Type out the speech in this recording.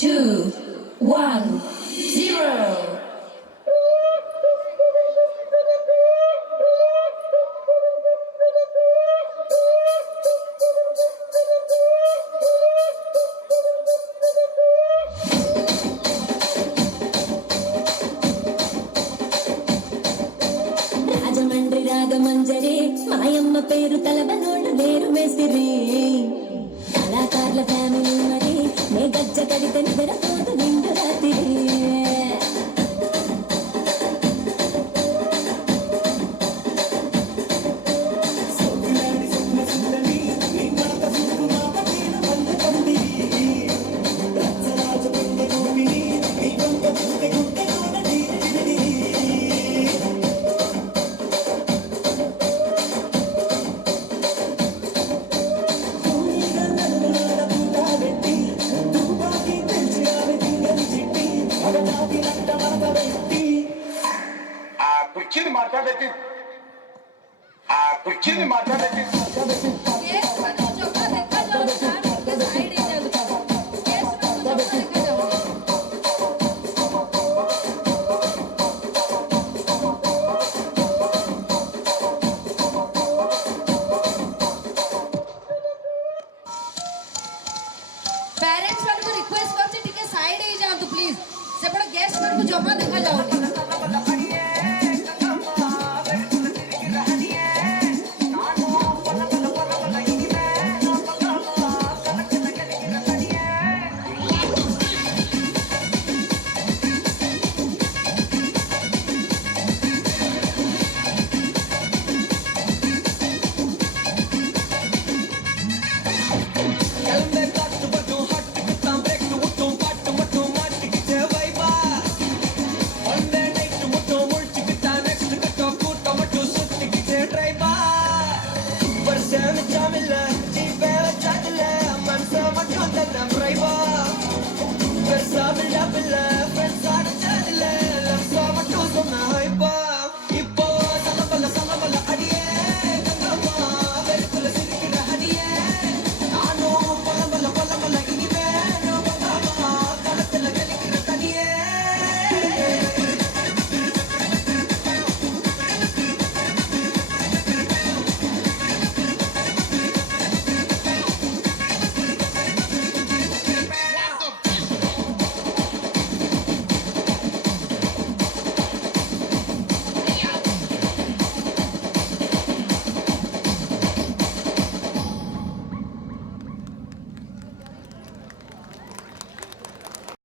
2, 1, 0. రాజమండ్రి రాగమంజరి మాయమ్మ పేరు తలబనోళ్ళు వేరు వేసిరి కళాకారుల ఫ్యామిలీ మరి నే గజ్జ కడితే నిద్రపోతు నిండు రాత్రి కుర్చీని మాట్లాడేది కుర్చీని మాట్లాడేది पेरेंट्स ମାନଙ୍କୁ ରିକ୍ୱେଷ୍ଟ କରୁଛି ଟିକେ ସାଇଡ ହେଇ ଯାଆନ୍ତୁ ପ୍ଲିଜ ସେପଟେ ଗେଷ୍ଟ ମାନଙ୍କୁ ଜମା ଦେଖା ଯାଉନି।